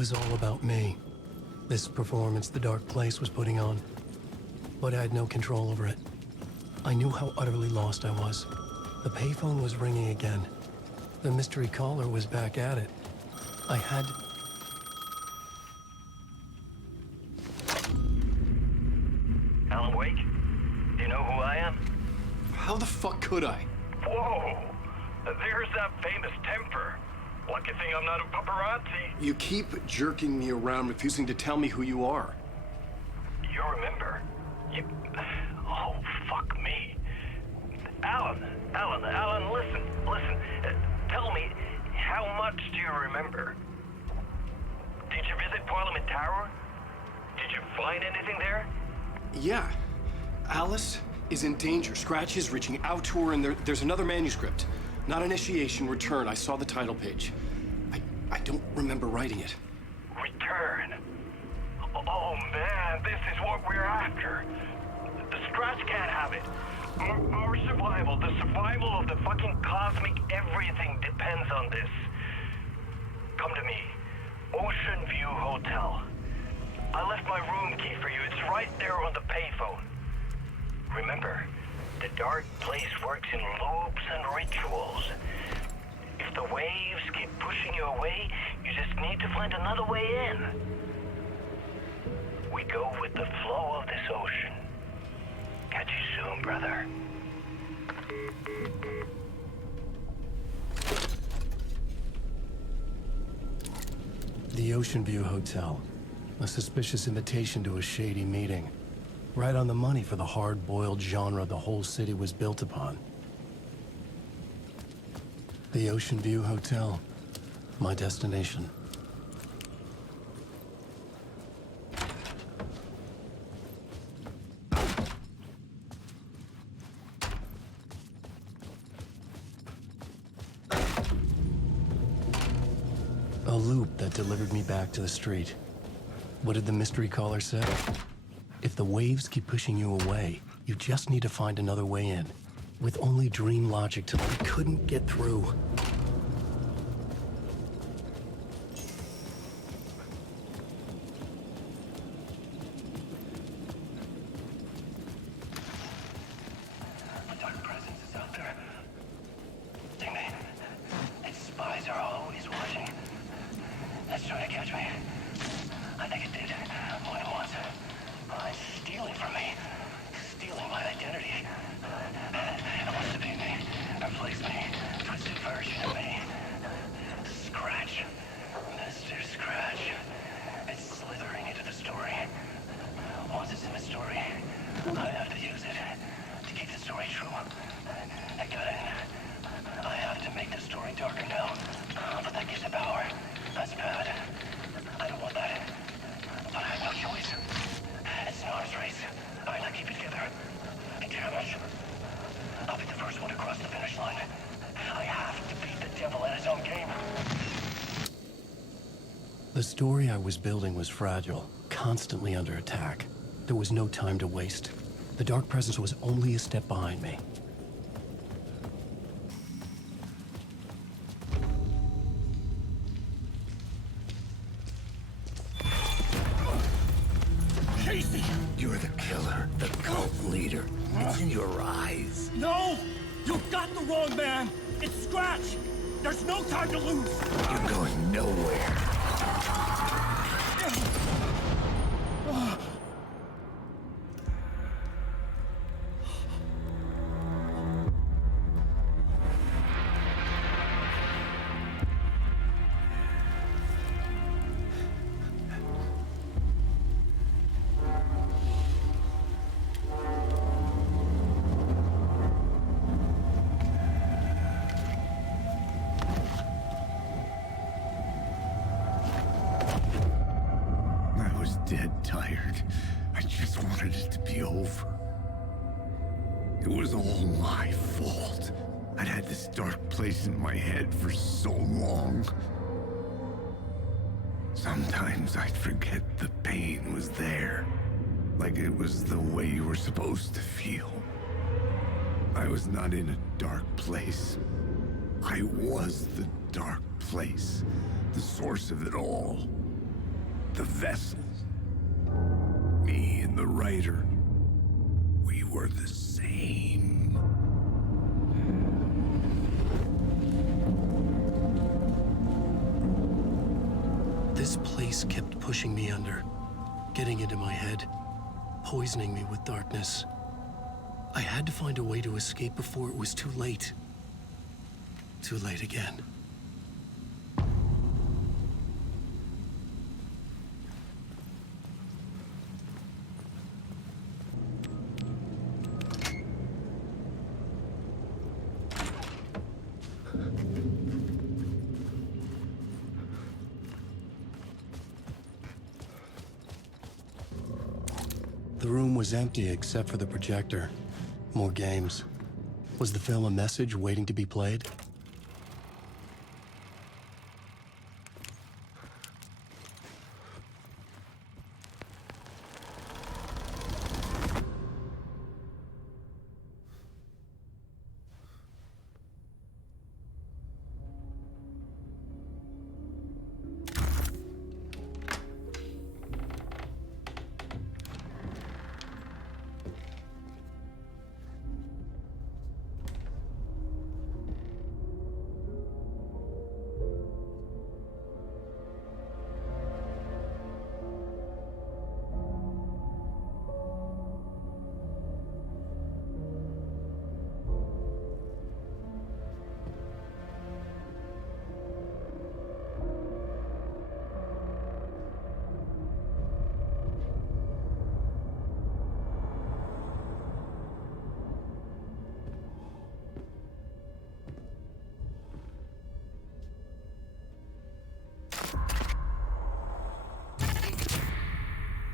was all about me. This performance the Dark Place was putting on. But I had no control over it. I knew how utterly lost I was. The payphone was ringing again. The mystery caller was back at it. I had... Alan Wake? Do you know who I am? How the fuck could I? Whoa! There's that famous temper. Lucky thing I'm not a paparazzi. You keep jerking me around, refusing to tell me who you are. You remember? You... Oh, fuck me. Alan, listen. Tell me, how much do you remember? Did you visit Parliament Tower? Did you find anything there? Yeah. Alice is in danger. Scratch is reaching out to her, and there's another manuscript. Not initiation, return. I saw the title page. I don't remember writing it. Return? Oh man, this is what we're after. The Scratch can't have it. Our survival, the survival of the fucking cosmic everything depends on this. Come to me. Ocean View Hotel. I left my room key for you. It's right there on the payphone. Remember, the Dark Place works in loops and rituals. If the waves keep pushing you away, you just need to find another way in. We go with the flow of this ocean. Catch you soon, brother. The Ocean View Hotel. A suspicious invitation to a shady meeting. Right on the money for the hard-boiled genre the whole city was built upon. The Ocean View Hotel. My destination. A loop that delivered me back to the street. What did the mystery caller say? If the waves keep pushing you away, you just need to find another way in. With only dream logic till I couldn't get through. The Dark Presence is out there. Dang it. Its spies are always watching. It's trying to catch me. I think it did. More than once. It's stealing from me. Stealing my identity. It wants to be me. Replace me. Twisted version of me. Scratch. Mr. Scratch. It's slithering into the story. Once it's in the story, I have to use it to keep the story true. I got it. I have to make the story darker now. But that gives it power. That's bad. I don't want that. But I have no choice. It's an arms race. I gotta keep it together. Damn it. I'll be the first one to cross the finish line. I have to beat the devil at his own game. The story I was building was fragile, constantly under attack. There was no time to waste. The Dark Presence was only a step behind me. Casey! You're the killer, the cult leader. It's in your eyes. No! You got the wrong man! It's Scratch! There's no time to lose! You're going nowhere. Dead tired. I just wanted it to be over. It was all my fault. I'd had this dark place in my head for so long. Sometimes I'd forget the pain was there. Like it was the way you were supposed to feel. I was not in a dark place. I was the dark place. The source of it all. The vessel. Me and the writer. We were the same. This place kept pushing me under, getting into my head, poisoning me with darkness. I had to find a way to escape before it was too late. Too late again. The room was empty except for the projector. More games. Was the film a message waiting to be played?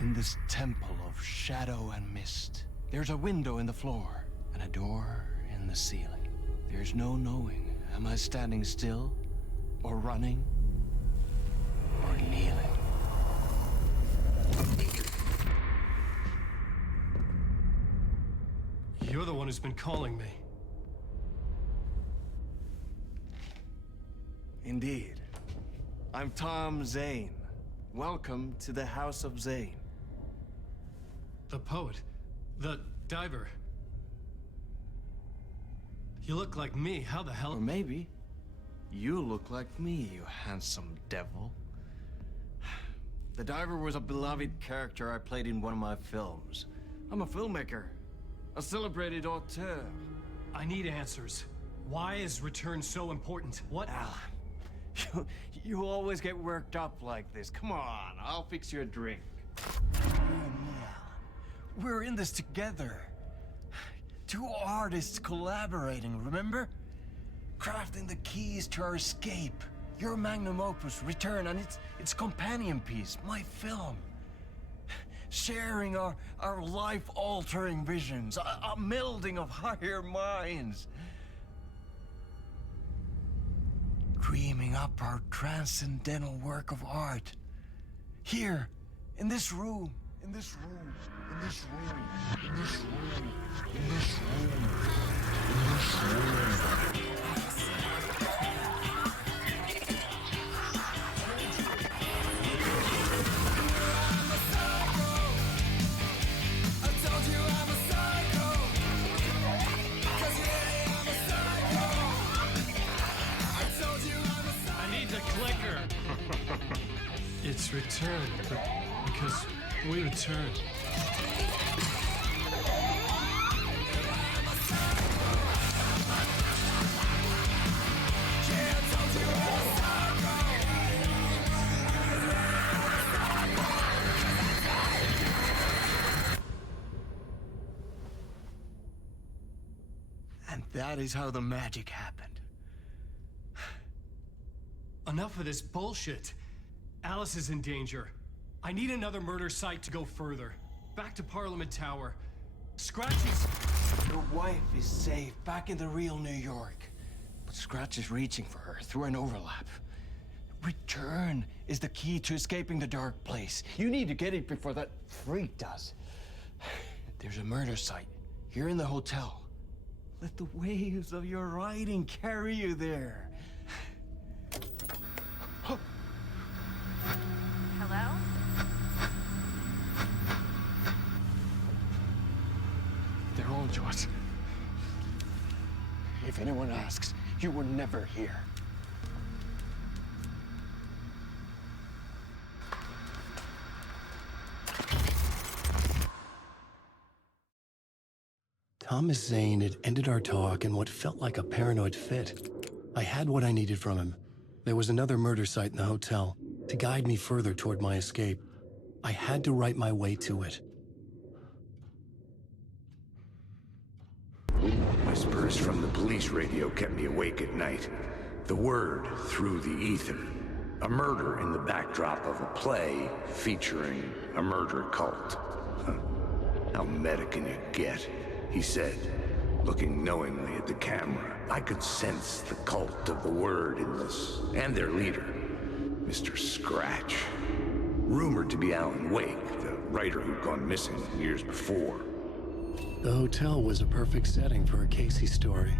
In this temple of shadow and mist, there's a window in the floor and a door in the ceiling. There's no knowing, am I standing still, or running, or kneeling? You're the one who's been calling me. Indeed. I'm Tom Zane. Welcome to the House of Zane. The poet. The diver. You look like me. How the Or hell? maybe you look like me, you handsome devil. The diver was a beloved character I played in one of my films. I'm a filmmaker, a celebrated auteur. I need answers. Why is Return so important? What? Alan, you always get worked up like this. Come on, I'll fix you a drink. We're in this together. Two artists collaborating, remember? Crafting the keys to our escape. Your magnum opus, Return, and its companion piece, my film. Sharing our life-altering visions, a melding of higher minds. Dreaming up our transcendental work of art. Here, in this room, in this room, in this room, in this room, in this room, in this room. It's Return, but because we return. And that is how the magic happened. Enough of this bullshit. Alice is in danger. I need another murder site to go further. Back to Parliament Tower. Scratchy's... Your wife is safe, back in the real New York. But Scratch is reaching for her through an overlap. Return is the key to escaping the dark place. You need to get it before that freak does. There's a murder site here in the hotel. Let the waves of your writing carry you there. Hello? lied to us. If anyone asks, you were never here. Thomas Zane had ended our talk in what felt like a paranoid fit. I had what I needed from him. There was another murder site in the hotel to guide me further toward my escape. I had to write my way to it. Whispers from the police radio kept me awake at night. The word through the ether. A murder in the backdrop of a play featuring a murder cult. How meta can you get? He said, looking knowingly at the camera. I could sense the cult of the word in this, and their leader, Mr. Scratch. Rumored to be Alan Wake, the writer who'd gone missing years before. The hotel was a perfect setting for a Casey story.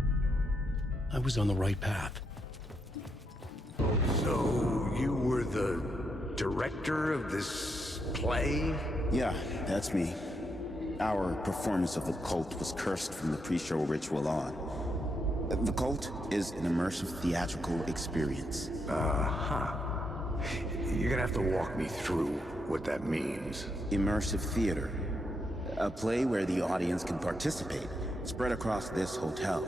I was on the right path. So, you were the director of this play? Yeah, that's me. Our performance of the cult was cursed from the pre-show ritual on. The cult is an immersive theatrical experience. Uh-huh. You're gonna have to walk me through what that means. Immersive theater. A play where the audience can participate, spread across this hotel.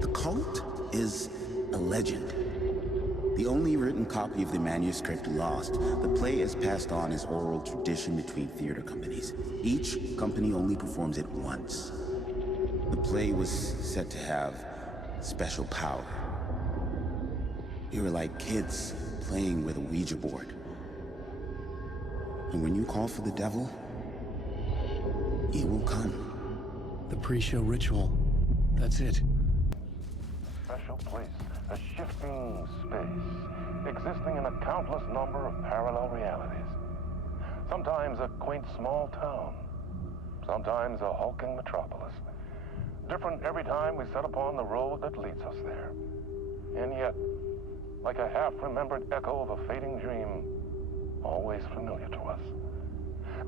The cult is a legend. The only written copy of the manuscript lost, the play is passed on as oral tradition between theater companies. Each company only performs it once. The play was said to have special power. We were like kids playing with a Ouija board. And when you call for the devil, he will come. The pre-show ritual. That's it. Special place, a shifting space, existing in a countless number of parallel realities. Sometimes a quaint small town, sometimes a hulking metropolis. Different every time we set upon the road that leads us there. And yet, like a half-remembered echo of a fading dream, always familiar to us.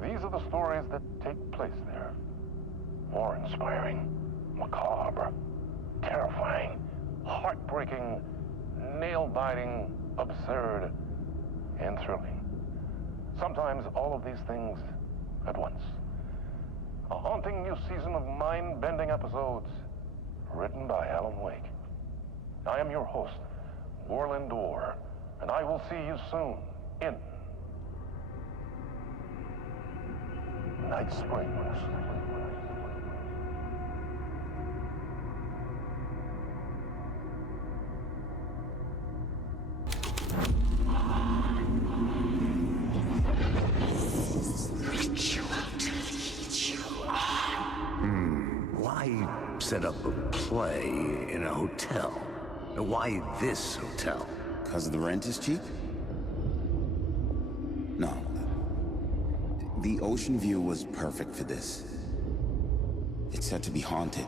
These are the stories that take place there. Awe-inspiring, macabre, terrifying, heartbreaking, nail-biting, absurd, and thrilling. Sometimes all of these things at once. A haunting new season of mind-bending episodes written by Alan Wake. I am your host, Warland Orr, and I will see you soon in Night Springs. Why set up a play in a hotel? Why this hotel? Because the rent is cheap? No. The ocean view was perfect for this. It's said to be haunted.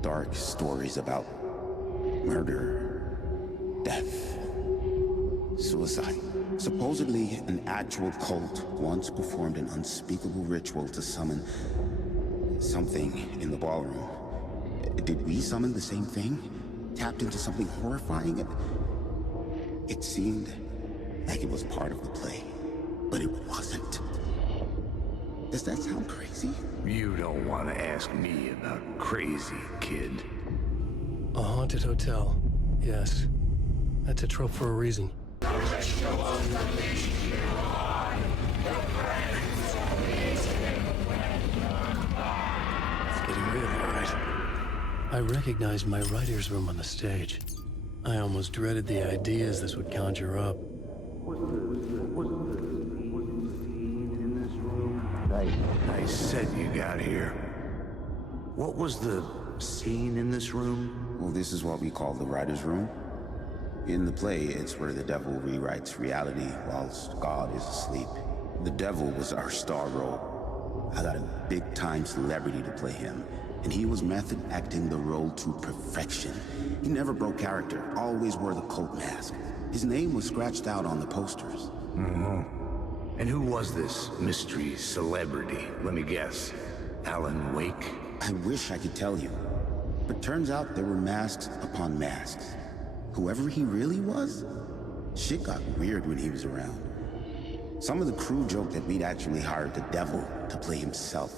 Dark stories about murder, death, suicide. Supposedly, an actual cult once performed an unspeakable ritual to summon something in the ballroom. Did we summon the same thing? Tapped into something horrifying? It seemed like it was part of the play, but it wasn't. Does that sound crazy? You don't want to ask me about crazy, kid. A haunted hotel. Yes. That's a trope for a reason. It's getting real, all right. I recognized my writer's room on the stage. I almost dreaded the ideas this would conjure up. Nice set you got here. What was the scene in this room? Well, this is what we call the writer's room. In the play, it's where the devil rewrites reality whilst God is asleep. The devil was our star role. I got a big-time celebrity to play him, and he was method acting the role to perfection. He never broke character, always wore the cult mask. His name was scratched out on the posters. And who was this mystery celebrity? Let me guess. Alan Wake? I wish I could tell you. But turns out there were masks upon masks. Whoever he really was, shit got weird when he was around. Some of the crew joked that we'd actually hired the devil to play himself.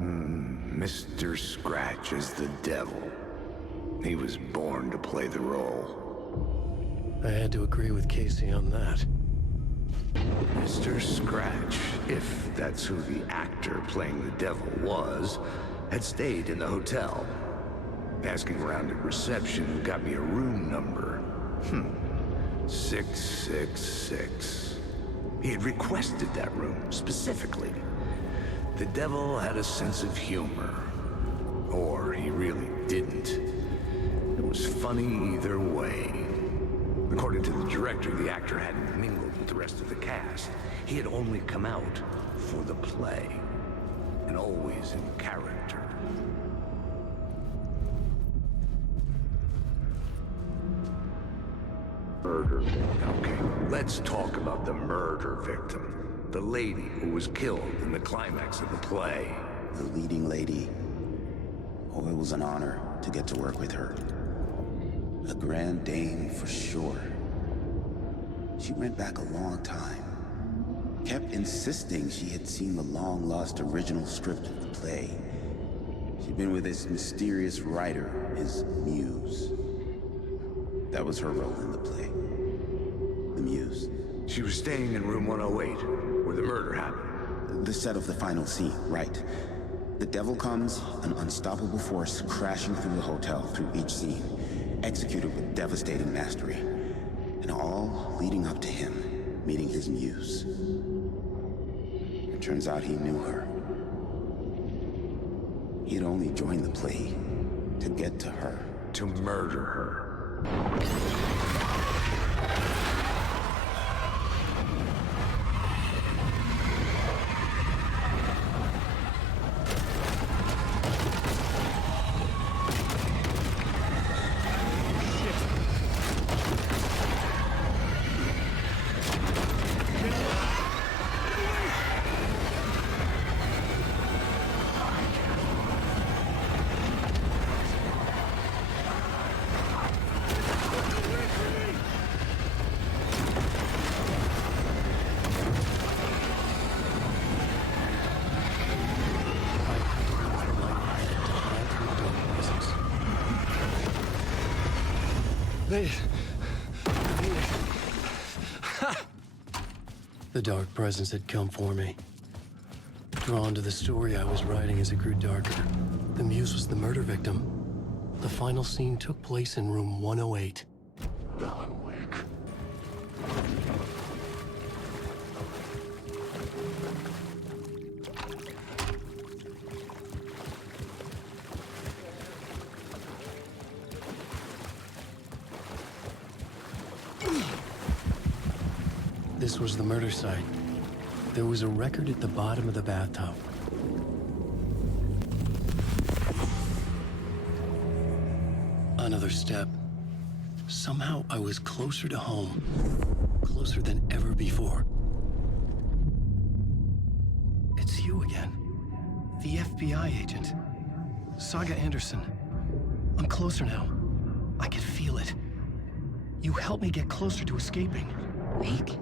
Mr. Scratch is the devil. He was born to play the role. I had to agree with Casey on that. Mr. Scratch, if that's who the actor playing the devil was, had stayed in the hotel. Asking around at reception got me a room number. 666. He had requested that room, specifically. The devil had a sense of humor. Or he really didn't. It was funny either way. According to the director, the actor hadn't mingled with the rest of the cast. He had only come out for the play. And always in character. Murder. Okay, let's talk about the murder victim. The lady who was killed in the climax of the play. The leading lady. Oh, it was an honor to get to work with her. A grand dame for sure. She went back a long time. Kept insisting she had seen the long-lost original script of the play. She'd been with this mysterious writer, his muse. That was her role in the play. The muse. She was staying in room 108, where the murder happened. The set of the final scene, right. The devil comes, an unstoppable force crashing through the hotel through each scene, executed with devastating mastery. And all leading up to him meeting his muse. It turns out he knew her. He had only joined the play to get to her. To murder her. The dark presence had come for me. Drawn to the story I was writing as it grew darker, the muse was the murder victim. The final scene took place in room 108. Alan Wake. This was the murder site. There was a record at the bottom of the bathtub. Another step. Somehow I was closer to home. Closer than ever before. It's you again. The FBI agent. Saga Anderson. I'm closer now. I can feel it. You helped me get closer to escaping. Wake?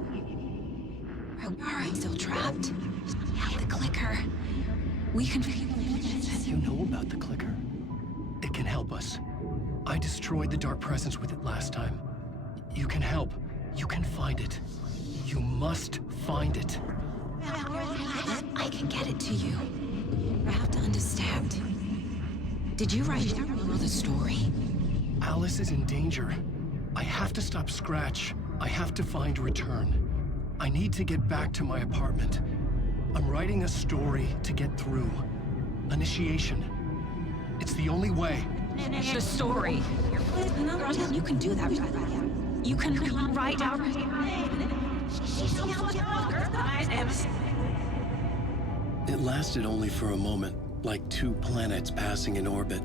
Are we still trapped? The clicker. We can... You know about the clicker. It can help us. I destroyed the dark presence with it last time. You can help. You can find it. You must find it. I can get it to you. I have to understand. Did you write the story? Alice is in danger. I have to stop Scratch. I have to find Return. I need to get back to my apartment. I'm writing a story to get through. Initiation. It's the only way. The story. You can do that. You can write out. It lasted only for a moment, like two planets passing in orbit.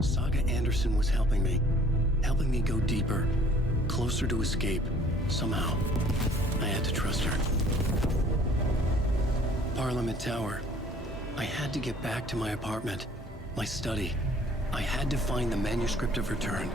Saga Anderson was helping me go deeper, closer to escape. Somehow, I had to trust her. Parliament Tower. I had to get back to my apartment, my study. I had to find the manuscript of Return.